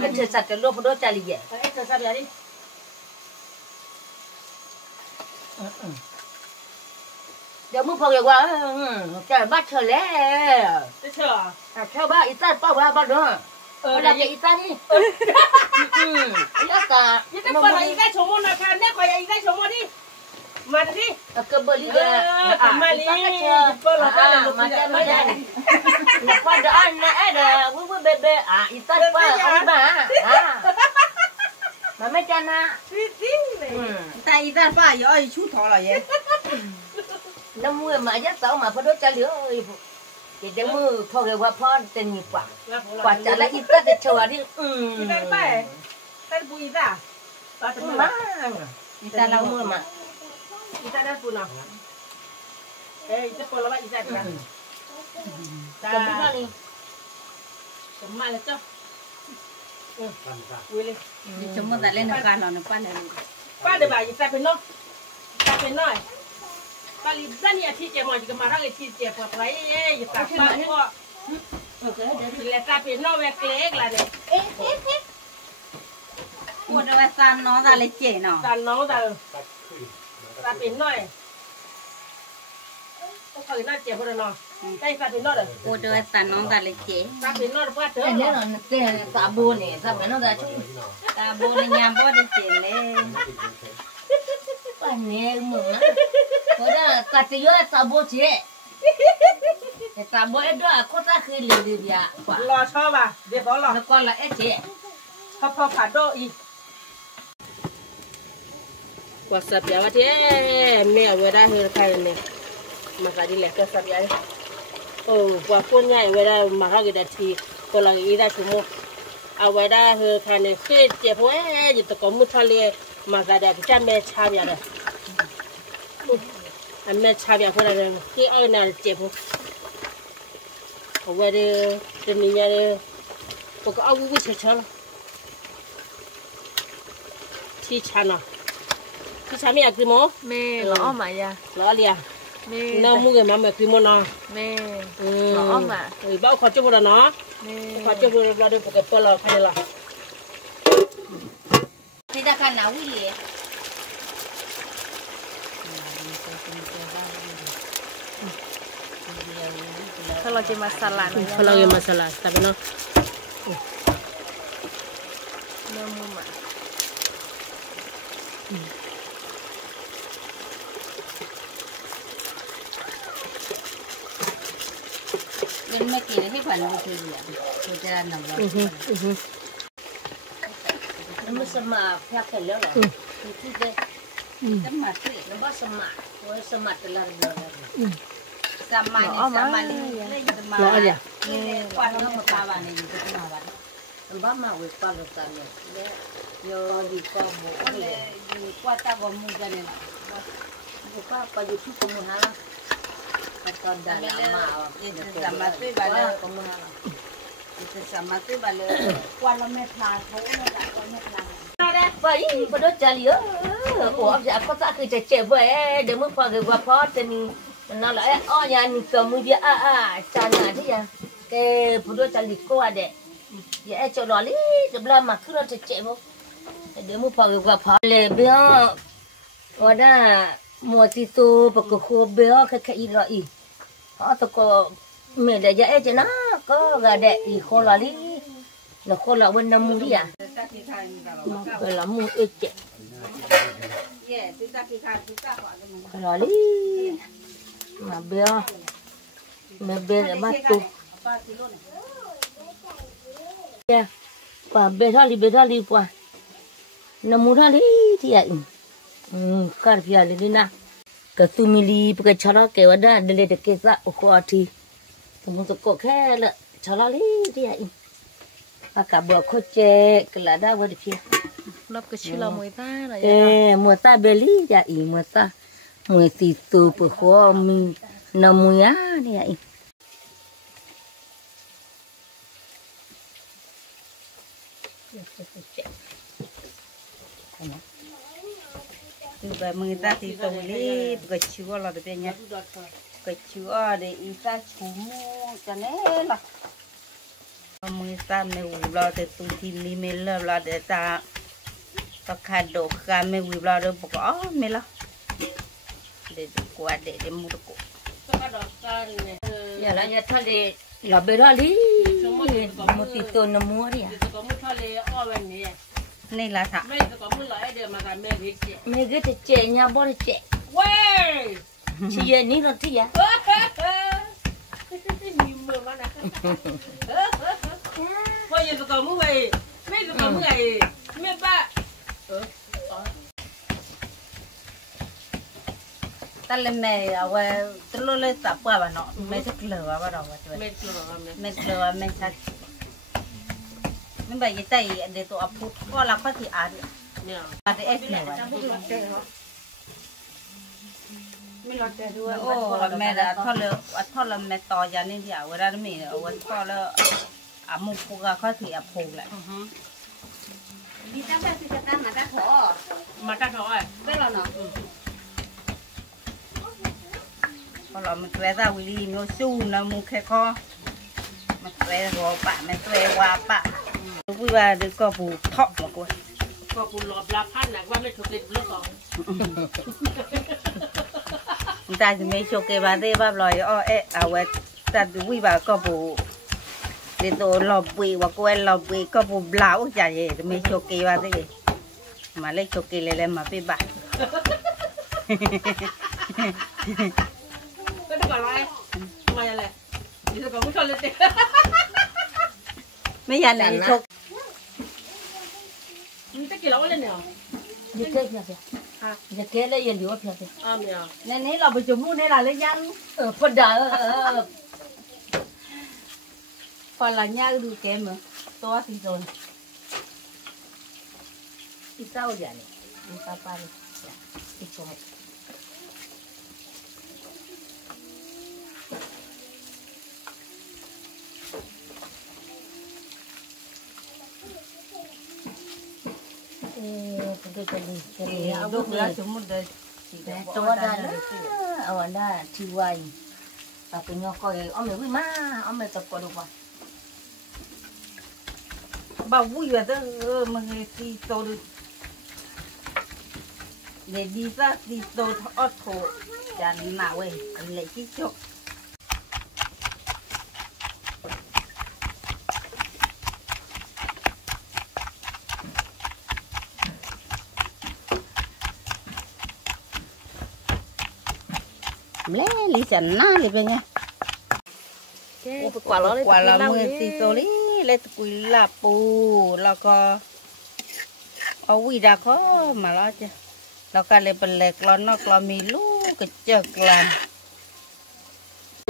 cái chơi sạch cái lúa phải đốt chali vậy cái sao bây giờ đi đêm mưa phải qua cái bắt chơi lẽ thế chưa theo ba ít ta bao ba nữa là cái ít ta đi ít ta cái phần này cái số một là cái này coi cái số một đi mà đi cái beli dia mà đi mà nó qua đó anh nè đó vui bê bê à ít tết qua ông bà à mà mấy cha na tay ra phải rồi chú thọ là vậy nó mua mà dắt tao mà phải đốt cha liễu cái đứa mua thôi cái qua phò tên nhị quả chả là ít tết để chờ đi tay phải tay bùi ra má ta lao mua mà Ita dah pun lah. Ita pun lawat ita dah. cầm cái đi Kemal lah cak. Boleh. Cuma tak lain nak kalah nak pandai. Pada bayi ita penuh. Ita penuh. Kali berani asyik je mau juga marah asyik je buat bayi. Ita apa? Bila ita penuh weklek lah deh. Buat apa san nó ra lấy chè nó. San nó dah. Ita penuh. Kalau nak je pun nak. Tapi ita penuh dah. Buat apa san nó ra lấy chè. Ita penuh buat tu. cái này là cái sabo này sabo nó ra chút Ta bố này nhà bố đi chè lên. cái này mừng á có đó cắt tiêu sabo chứ cái sabo đó có ta khi lừa được ya Lo cho bà, để bỏ lo. nó còn là ít chứ Papa phado i. WhatsApp ya wate me awera her kai ne. Maka di le WhatsApp ya. Oh, wa phone ya awera maka gida ti ko la ida chumo. Awera her kai ne ke je pho e to ko mu thale maka da cha me cha ya da. A me cha ya pho da ki ai na je pho. Awera de ni ya de ko ko awu wu che cha la. Chi chana. Chi chana ya krimo? mẹ lõ mà ya Lo lia. mẹ Na mu ge ma me krimo na. mẹ lõ mà Oi ba kho chu na. mẹ Kho chu la de ko po la kha la. Thì ta kan nào quý liền. kalau lagi masalah nih Kho la ge masala tapi no. nemu mà Bên mấy kia hết phần đi thì người ta nằm vào. nó mới sma phát cái lỡ rồi thì đây Tấm mặt thế. nó bắt sma rồi sma từ lần rồi Sama ni sama ni. Sama. Lo aja. Kuat nó mà pa vào này thì cũng nào vậy. nó bắt mà với con được tận rồi nhớ đi con một Oleh kuat tak gua muda ni. buka pagi tu kemuha atau dalam mau Sama tu bala. kemuha Itu sama tu bala. Kuat lo met lang, kau lo tak kau met lang. vậy có đôi chả liớ ủa dạ có sao cứ chạy về để mới qua cái qua phó thì nó lại ở nhà mình cầm mũi bia chả nhà thế ya cái phụ đôi chả liớ qua đấy vậy cho nó lý được làm mà cứ nó chạy vô để mới qua cái qua phó lệ bia ở đó mua tí tu bậc khô bia cái rồi họ tôi có mẹ để dạy cho nó có gà đẻ khô là lý nó khô là bên năm mũi à cái là mũi ít chạy Yeah, tu tak kira tu tak kau ada mana. cái đó lý mà bia mẹ bia để bắt tu Apa kilo ni? ya và bia thà li qua năm mũi thà li thì vậy cà phê li na cái tu mili cái chả cái vật đó để cái sao qua thì tụi tôi có cái là chả li thì vậy và cả bữa khó chơi cái là đã vật kia lấp cái chữ là mùi ta rồi mùa ta beli vậy mùa ta mùa tì tu bữa khó mình năm mùa á thì vậy Tu ba mengita ti tu li, bukan cuba lah tu nya. Bukan cuba de ita cumu cane lah. Mengita me ulah de tu ti li me lah de ta. Pakado ka me ulah de bukan me lah. De kuat de murko. ya là nhà thà li là bê ra li một tì tu năm mùa đi à Có một thale o wen ni. Ni lah tak. Mai có một loại de mà ga me ri che. mẹ cái thì trẻ nhà bỏ đi trẻ Wey! chỉ giờ ní rồi thì à Ni mơ mà na. พ่อยังจะก่อมือไว้ไม่จะก่อมือไงไม่ป้าแต่เลยแม่เอาไว้ตลอดเลยสับปะบ้านเนาะไม่สักเหลือว่าเราว่าจะไม่เหลือไม่สักไม่ไปยี่ใจเดี๋ยวตัวอับพุทก็เราก็ที่อ่านเนี่ยอ่านได้เอสเนี่ยวะไม่รอดแต่ด้วยโอ้แม่ละทอดเลยทอดเลยแม่ต่อยานี่เดียวเวลาไม่เอาไว้ทอดแล้วอามุกก็เขาที่อับพุแหละมีตั้งแต่สิบตั้งมาตั้งถอได้แล้วเนาะพอเรามันเตะซาวิลีโนซูนะมุกแค่คอมันเตะหัวปะมันเตะว่าปะพูดว่าเด็กก็ปูทอกมากูก็ปูหลอบลาพันนะว่าไม่ถูกเด็ดเรื่องของตาจะไม่โชว์เกบาเต้บ้าลอยอ้อเอ๊ะเอาไว้ตาดูวิบาก็ปูเด็กตัวหลบปีว่ากูเอ็นหลบปีก็ปูบลาวจ่ายจะไม่โชว์เกบาเต้มาเล่โชว์เกเลยมาไปบ้าก็จะก่อนอะไรมาอะไรดิฉันก็ไม่ชอบเลยเด็กไม่ยันไหนโชว์มันจะกี่แล้วเลยเนี่ยจะเกลี่ยเพียจะเกลี่ยเลยยันอยู่ว่าเพียเพียเมียนี่เราไปจุ่มนู่นนี่เราเลยยันพอด่าพอหลังย่าดูเกมเหรอตัวสีโซนที่เศร้าอย่างนี้ที่ป้าป้าที่ชมดูแล้วสมมติเลยตัวด้านเอาอันนั้นที่ไว้แต่เป็นยอคอยเอาไม่วิ่งมาเอาไม่ตะกอดูว่าบ่าววิ่งแบบมันที่โตดูเลยดีซะที่โตอดโถจานหนาเว้ยเลยที่จบเล่ลิสันน่าเลยเป็นไงกว่าเรามือตีโซลี่เล่ตะกุยลาปูแล้วก็เอาวิดาเขามาแล้วจ้ะแล้วก็เลยเป็นเล็กร้อนนอกเรามีลูกกระเจิกลัน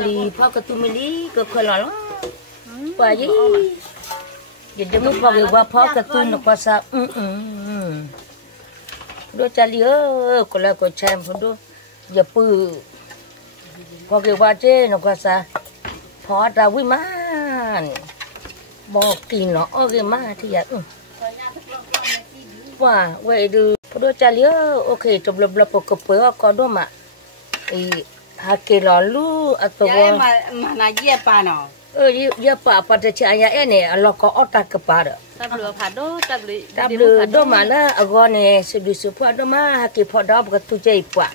ลีพ่อกระตุ้มลีก็เคยหล่อแล้วป่ายี่เดี๋ยวมึงบอกว่าพ่อกระตุ้นนกว่าซะดูจะเลี้ยก็แล้วก็แชมป์ดูอย่าปื้อพอเกี่ยวกับเจ้นกว่าซะพอดาวิมานบอกกินเนาะโอเคมาที่อยากว่าเวดูพอดูจะเลี้ยโอเคจบแล้วปกเปื่อก็ดูมาไอ้ฮาเกลอลูอัตวมานาเยี่ยปาเนาะเยี่ยปาปัจจัยเอเนี่ยเราก็อตักกปาร์ตับเรือผาโดตับเรือดูมาแล้วอากรเนี่ยสุดสุดพอดูมาฮาเกพอดอบก็ตุเจย์ปะ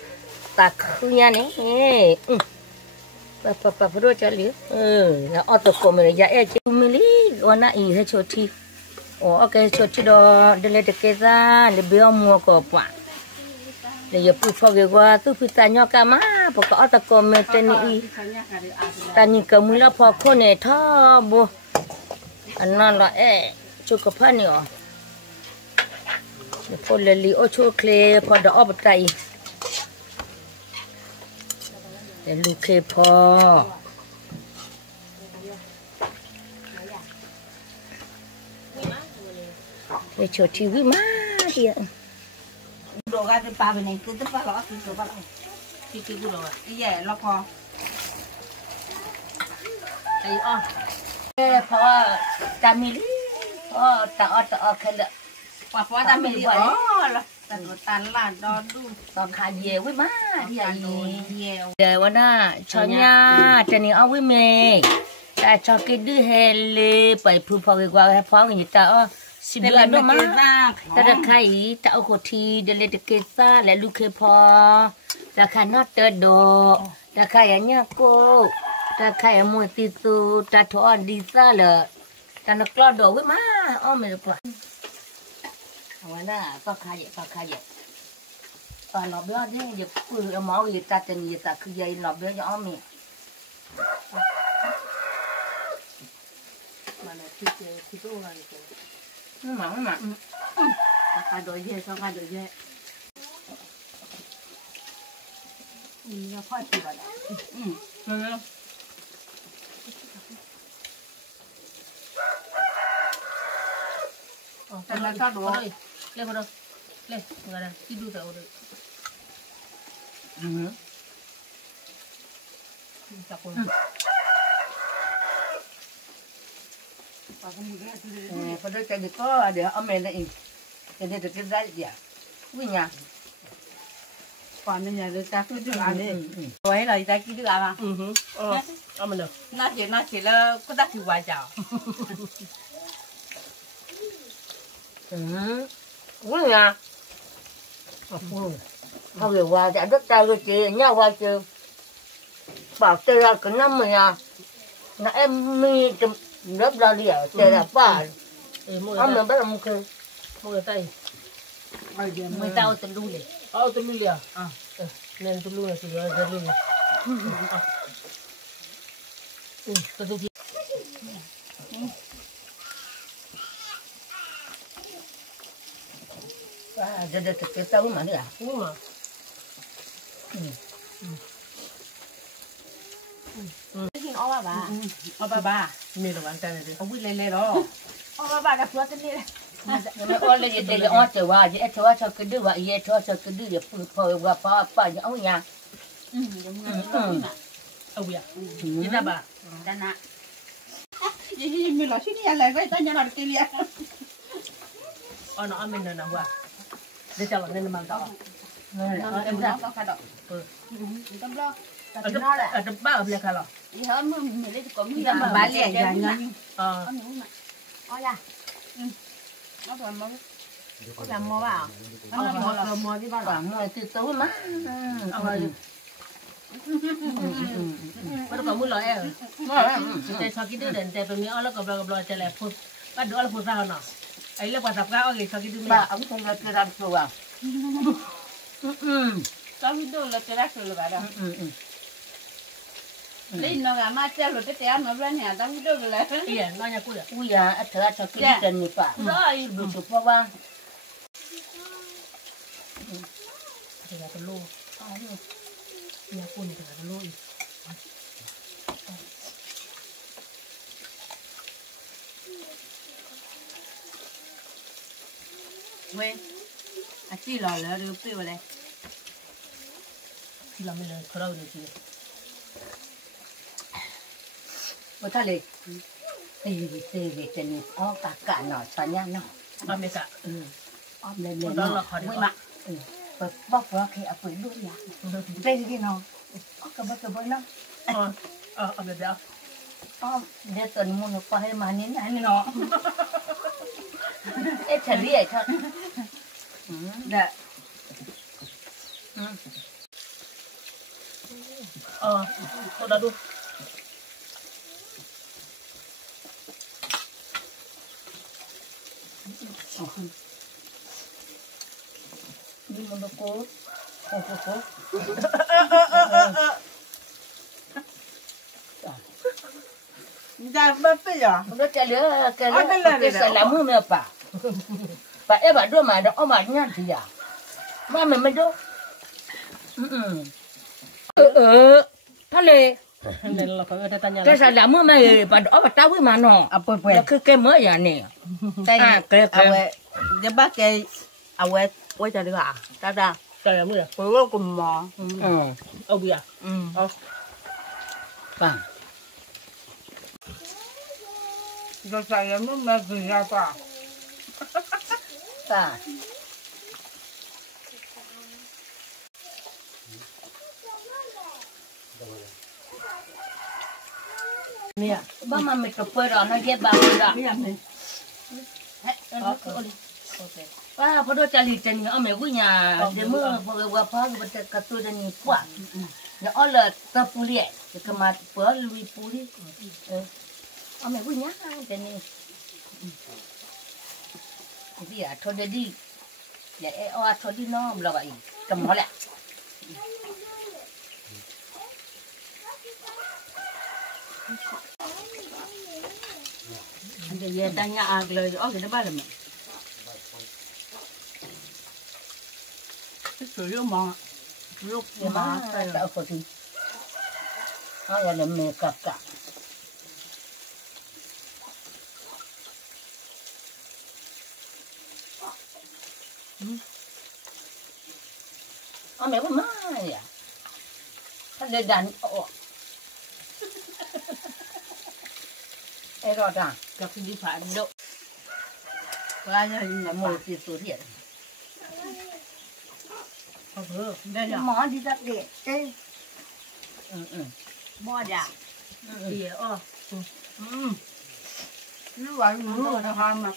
ตักขึ้นยังเนี่ยปะพอดูจะเลี้ยแล้วอตักก็ไม่ได้ยาเอจิมิลีวันนั้นอีให้โชติโอเคโชติดอเดลตเกซ่าเลเบียมัวก็ปะเลยอย่าพูดพอเกี่ยวกับตู้พิจารณากามาเพราะก็อตักก็ไม่เต็มอีตอนนี้ก็มือละพอคนเนี่ยท้อบ่อันนั้นละชุกพันเนี่ยพอเลยลีโอชูเคลพอดอกใจแต่ลูกเคพอเฮ้ยโชว์ทีวีมาเดียวดอกอะไรปลาเป็นไงคือตัวปลาหรอคือตัวปลาที่กูดอกอ่ะที่ใหญ่ละพอไอ้อ้อพอตามิลีตาอ้อแค่ละพอตามิลีอ๋อละตาตัวตันละดอดูตอนขาเยี่ยวมาที่ใหญ่เดี๋ยววันน่ะชอนยาจะนี่เอาไว้เมย์แต่ชอบกินดื้อเฮลีไปพูดพอดีกว่าให้พอกันอยู่ตาอ้อสิบเดือนด้วยมั้งแต่ถ้าใครจะเอาคนทีเดลตเกซ่าและลูกเคพอราคาnotเตอร์ดอกราคาอย่างเงี้ยกูราคาอย่างมัวติสูตาทอดีซ่าเลยตานักกล้าดอกไว้มาอ้อไม่รู้ป่ะวันน่ะก็ขายตอนหลอบเบี้ยนี่อย่าปืนเอาหมออย่าตัดจะนี่ตัดคือใหญ่หลอบเบี้ยอย่าอ้อมี mà là thịt ô là cái nó mặn cả đôi dê xong cả đôi dê nó khoai thịt vào đấy Tên là sao đồ đây lên vào đâu lên ngồi đây đi đu tàu đây chặt luôn phần đây cái có để ông mẹ này cái này được cái gì vậy quý nhà còn bây giờ ta cứ đưa ăn đi rồi là ta cứ đưa ăn à ông mình được nó chỉ là có đắt thì hoài chào quý nhà không được qua đã rất ta rồi chị nhau qua chưa bảo tê ra cái năm mình à là em mi lớp ra đi à tê là ba ông mình bắt đầu mua tay người tao tự luôn đi tôi lưu liền nên tôi lưu là chỉ là lưu tôi đi giờ cái tao mà nữa à đúng mà Xin ô bà mình là bạn trai này đi ông biết lên đó ô bà đã phượt lên mà ô lên để ô chờ qua vậy cho cái đứa vậy vậy cho cái đứa để phơi qua pa những ông nhà ông ya chị ta bà đã nè gì mình nói chuyện gì lại vậy ta nhớ nói cái gì nó mình là qua để cho bạn nên mang tao em ra có cái đó tâm lo ở trong ba ở bên kia rồi gì hết mình lấy có mình bà liền ra nhá ô ya nó làm mò vào nó mò đi vào quả mồi từ tối má bắt đầu muốn nói emแต่sau khi đưa đếnแต่เป็นมีอะไรก็บล็อกแต่ละฟุตbắtดูอะไรฟุตซ่าเนาะไอ้เรื่องภาษาก้าวไอ้sau khi đưa bà ông không là cái làm sao à sau khi đưa là cái rác rồi bà đó lên nó làm mà chơi rồi cái téo nó lên nhà sau khi đưa rồi lại iya nó nhà cũ ya ui à thật cho cái chân này phải rồi bị chụp qua ba thì là cái lô nhà cũ thì là cái lô quên chỉ lò lỡ được tiêu đây thì là mình là khờ đâu được chứ bữa ta lấy tì về chân này ó cả nọ cho nha nọ ba mẹ cả om lên lên nọ mới mà bóc vào khi ở cuối đuôi nhà đây cái nọ có cái bữa nó ở bên đó để tuần mua nó qua hay mà nín này nọ em chả biết thật dạ tôi đã đủ đi một cô ra bắt bây giờ nó chạy lửa cái sợi làm mưa mẹ bà em bà đưa mà đó mà nhăn thì à mà mình đâu thằng này nên là phải người ta nhà cái sợi làm mưa mẹ bà đó bà tao với mà nọ là cái mới vậy nè cái để bắt cái quay cho được à ra trời ơi mưa cuối cùng mò ông bia vâng rồi sai nó mà gì ra qua vâng nè ba mà mình chụp rồi nó ghét bà rồi à bữa đó chali chân ở mấy cái nhà để mưa vừa phá cái cái tôi đây nhỉ quá nó ở là ta puli cái mà bữa lui puli ở mấy cái nhà cái này gì à thôi đi để thôi đi nó là vậy cầm nó lại cái gì ta nhà ăn lời ở cái đó bao lần cái sủi lúa mò lúc mà tao phải đi ai là mẹ cặp cặp mẹ có má à thân để đàn ai rồi à gặp cái gì phải độ qua nhà là một cái số tiền đây là món đi đặt để đây mò dạ thì nó vào nó là hoa mà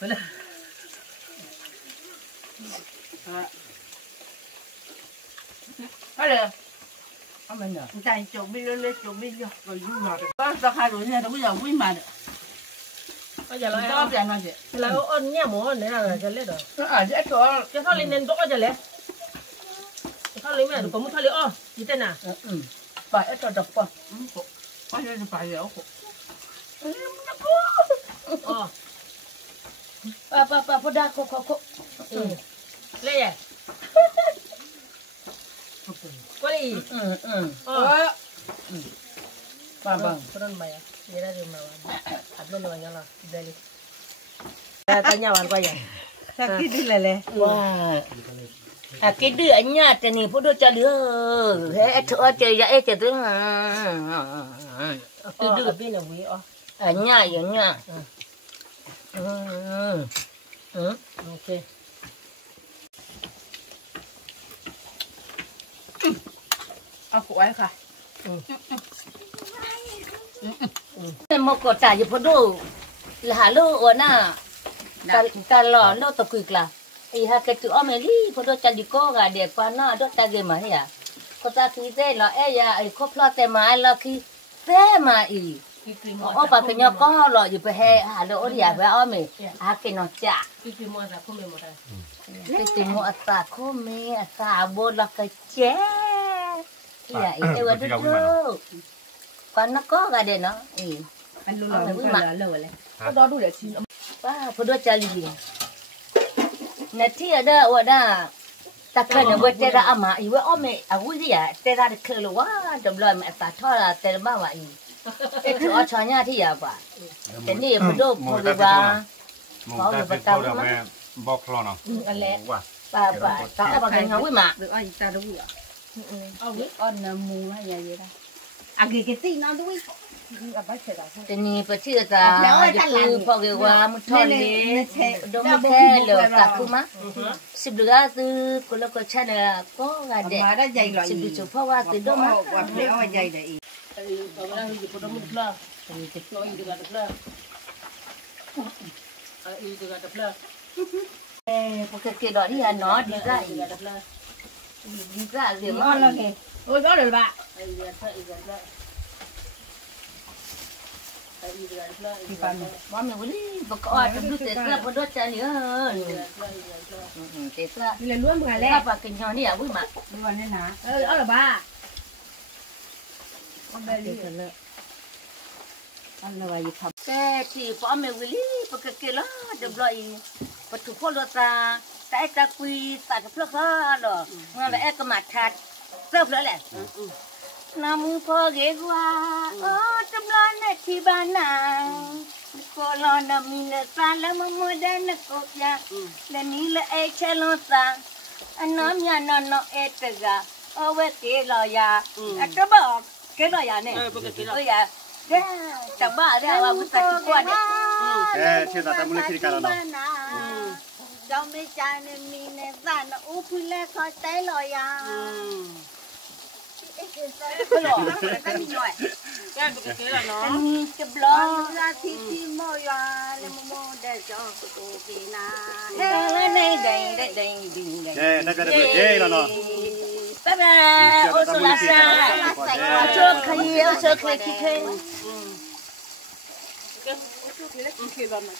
vậy là mình rồi tay chồng bây giờ lấy chồng bây giờ rồi dùng nào có sao hai rồi nha đâu bây giờ quý mà bây giờ là đó tiền nào chị là ôn nhá mỏ này là cho lấy được à dễ thôi cái thao lên nên bốc cho lấy cái thao lên mẹ có một thao lên gì tên nào phải ít cho đập qua bao nhiêu phải dẻo pa đa cô lấy à quay đi ba Turun maya, dia dah rumah wan. Ada ni banyak lah, beli. Tanya wan kau ya. sakit đi lele wow cái đứa nhà trên này phụ đôi cha đứa hết thua chơi vậy chơi tướng Đưa bên này quý ở nhà vậy nha ok. phụ ai cả một cột trà gì phụ đôi là lô ở na ta lò lô tập quỳ là thì hai cái chữ ôm đi phụ đôi cha đi co gà đẹp quá nó đó ta gì mà hết à có ta khi thế là ấy ya ấy có plot thế mà là khi thế mà ý ô bà cái nhau có lò gì phải hè à lô đi à phải ôm mày à cái nó chả Kiki mua ra không mua ra. cái tiếng ngọ ta có mẹ ta bố là cái chế dạ ý tôi đã được còn nó có gà để nó ý anh luôn là lờ lele Có đó đủ để chín. ba phụ đôi cha gì nè thì ở đây ở đây ta cần nó với tera ama ý với ôm mẹ à vui gì à tera được khơi luôn quá đầm lời mẹ ta thoa là tera bao vậy cái chỗ cho nhà thì à bà cái này phụ đôi phụ đôi ba có được bắt đầu là bọc lo nào Ăn lẹ. bà tao bà cái ngáo với mà được ai ta đâu vậy Ông biết. con mù hay gì đó à cái tin nó đuôi gặp bác sĩ cái này phải chưa ta cứ phụ cái qua một thôi đi đâu mà thế rồi ta cứ má xịt được từ cô lúc có cha là có gà đẻ mà đã dày rồi xịt được chỗ phụ qua từ đâu mà quả béo mà dày đấy Ông đang đi phụ một lần. Thì nói gì được lần. Ý được lần. cái đó đi nó đi ra gì mà ngon lắm ôi đó rồi bạn mắm mình đi bọc ở trong nước tết là có đốt cha nữa tết là đi lên luôn một ngày lẽ là bà kinh nhau đi à vui mà đi vào nên hả đó là ba con đây đi ăn là bài gì thầm cái thì bỏ mình đi bọc cái đó được rồi bọc thủ phô ta tại ta quy tại cái phước đó rồi ngon lại cái mặt thạch sớp nữa lẹ Nam phơ ghé qua trong lo này thì bà nào cô lo nằm mình là xa lắm mà mua đây là cô ya là ní là ai chơi lo xa anh nói nhà nó ai tự ga ở với cái lo ya anh cho bảo cái lo ya này ơi ya đấy chẳng bảo đấy mà bữa ta qua đấy chưa ta muốn lấy cái nào trong mấy cha nên mình này ra nó úp lên khỏi tay lo ya Cái là nó. chụp lo ra thì mò ya lên mò để cho cô kia na đây đây đây đây là nó bye bye ô số là sa cho khai ô số khai khai Cái chú thì lấy kia vào mà.